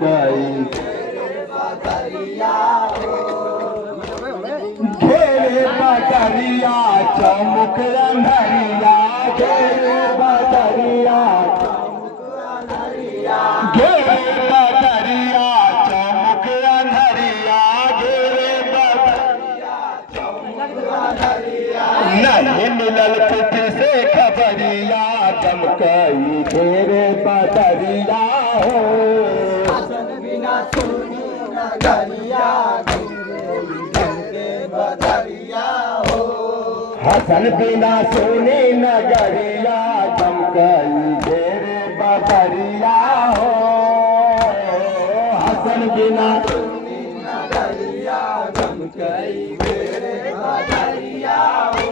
चमकई घेरे बदरिया चमक अंधरिया घेरे बदरिया घेरे बदरिया चमक अंधरिया घेरे बदरिया नहीं मिलल पुठी से खबरिया चमकई घेरे बदरिया हो हसन बिना सुनी नगरिया घेरे बदरिया हो हसन बिना सोनी नगरिया चमकई घेरे बदरिया हो हसन बिना सुनी नगरिया चमकई घेरे बदरिया हो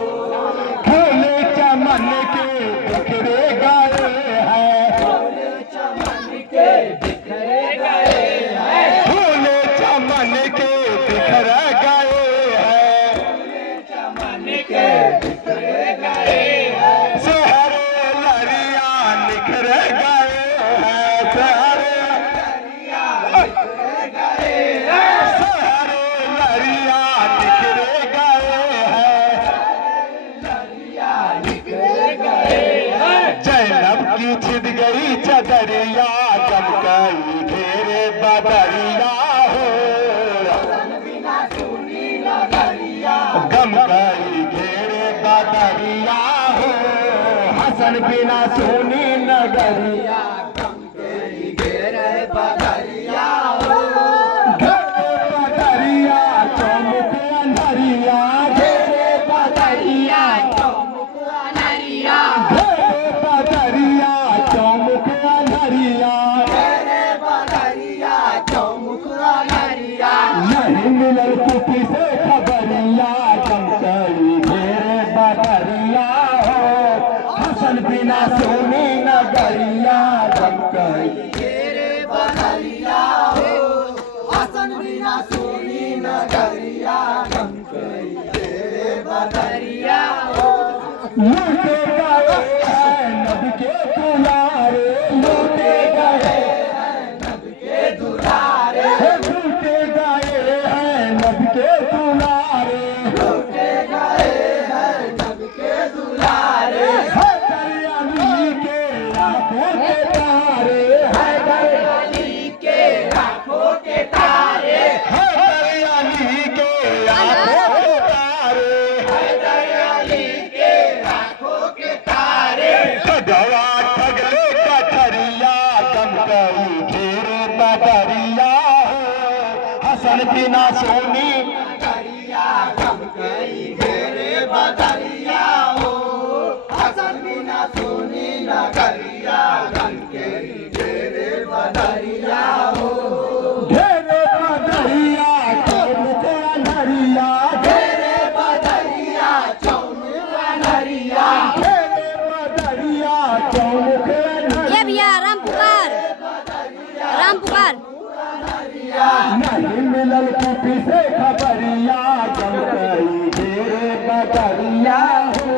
फूल चमन के बिखरे गए हैं फूल चमन के बिखरे गए हैं फूल चमन के बिखर गए हैं चमन के बिखरे गए हैं सहरे लरिया निखर गए हैं सहरे बिखरे गए हैं सहरे लरिया निखर गए हैं बिखरे गए हैं जैनब की छिद गई चदरिया चमकई घेरे बदरिया हो बिना सुनी नगरिया गमकई घेरे बदरिया हो हसन बिना सोनी नगरिया घेरे बदरिया हो घेरे बदरिया चमक अंधरिया घेरे बदरिया चौमुख अनरिया घेरे बदरिया चमक अंधरिया घेरे बदरिया चौमुख अनरिया नहीं मिलल पुठी से खबरिया चमकई घेरे बदरिया हो हसन बिना सोनी नगरिया चमकई घेरे बदरिया हो हसन बिना सुनी नगरिया चमकई घेरे बदरिया हो लूटे गए हैं नब के दुलारे लूटे गए नब के दुलारे लूटे गए हैं नब के दुलारे लूटे गए हैं नब के दुलारे हैदर अली के आंखों के तारे हैदर अली के आंखों के तारे हैदर अली के आंखों के तारे हैदर अली के आंखों के तारे ठगवा ठगले कटरिया चमकई घेरे बदरिया हो हसन बिना सोनी नगरिया चमकई घेरे बदरिया हो हसन बिना सुनी नगरिया चमकई घेरे बदरिया हो घेरे बदरिया चमक अंधरिया घेरे बदरिया चौमुख अनरिया घेरे बदरिया चमक ये भैया राम पुकार नहीं मिलल पुठी से खबरिया चमकई घेरे बदरिया हो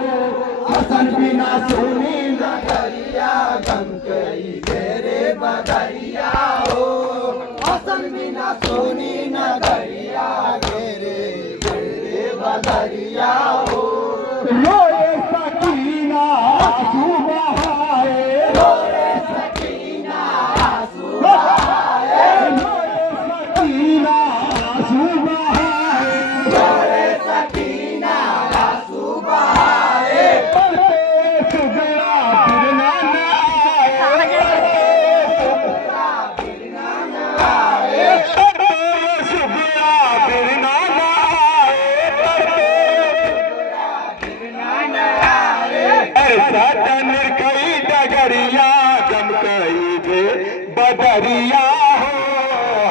हसन बिना सोनी नगरिया चमकई घेरे बदरिया हो हसन बिना सोनी नगरिया घेरे घेरे बदरिया हो रोए सकीना आंसू बहाए रोए सकीना आंसू बहाए रोए सकीना आंसू बहाए रोए सकीना आंसू बहाए पढ़ते सुगड़ा फिरना न आए पढ़ते सुगड़ा फिरना न आए ऐसा तनिर कई डगरिया चमकई दे बदरिया हो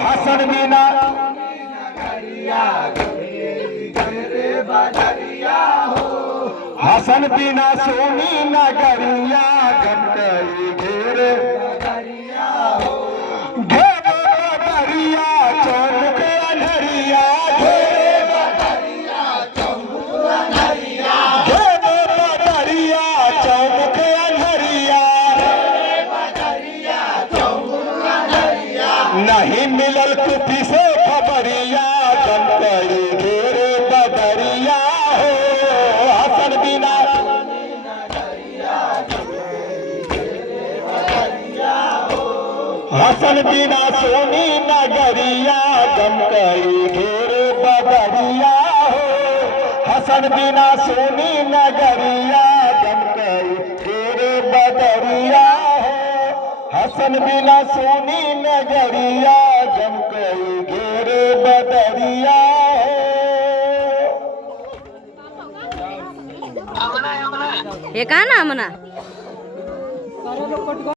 हसन बिना घेरे बदरिया हो हसन बिना सोनी नगरिया चमकई घेरे बदरिया हो घेरे बदरिया चमक अंधरिया घेरे बदरिया चौमुख अनरिया घेरे बदरिया चमक अंधरिया बदरिया चौमुख अनरिया नहीं मिलल कुफी से खबरिया जम कई घेरे बदरिया हो हसन बिना हसन बिना सोनी नगरिया जम कई घेरे बदरिया हो हसन बिना सोनी नगरिया जम कई घेरे बदरिया हो हसन बिना सोनी नगरिया जम कई घेरे बदरिया ये कहा ना मना